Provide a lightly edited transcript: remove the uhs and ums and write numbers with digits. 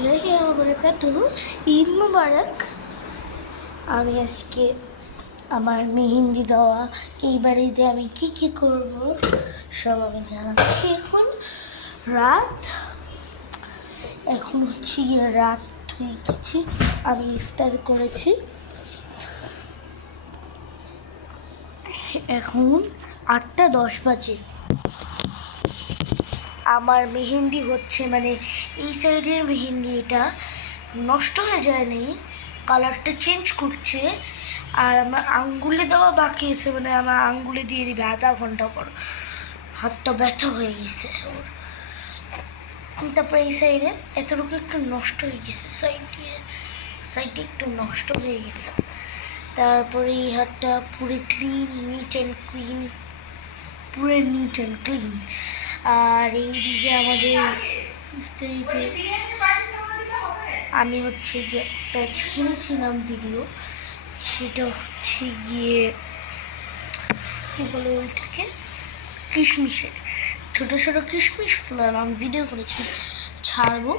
রহমাতুল্লাহি ওয়া বারাকাতুহু। ঈদ মুবারক। আমি আজকে আমার মেহেন্দি দেওয়া এই বাড়িতে আমি কি করব সব আমি জানাচ্ছি। এখন হচ্ছে রাত হয়ে গেছে। আমি ইফতার করেছি। এখন 8:10 বাজে। আমার মেহেন্দি হচ্ছে, মানে এই সাইডের মেহেন্দি, এটা নষ্ট হয়ে যায়নি, কালারটা চেঞ্জ করছে। আর আমার আঙ্গুলে দেওয়া বাকি আছে, মানে আমার আঙ্গুলে দিয়ে দিবে আধা ঘন্টা পর। হাতটা ব্যথা হয়ে গেছে ওর। তারপরে এই সাইডে এতটুকু একটু নষ্ট হয়ে গেছে, সাইডে একটু নষ্ট হয়ে গেছে। তারপরে এই হাতটা পুরো নিট অ্যান্ড ক্লিন। আর এইদিকে আমাদের ইফতারিতে আমি হচ্ছে গিয়ে একটা ছেড়েছিলাম ভিডিও, সেটা হচ্ছে গিয়ে কী বলে ওইটাকে, কিশমিশের ছোটো ছোটো কিশমিশ ফুলার আমি ভিডিও করেছি, ছাড়বো।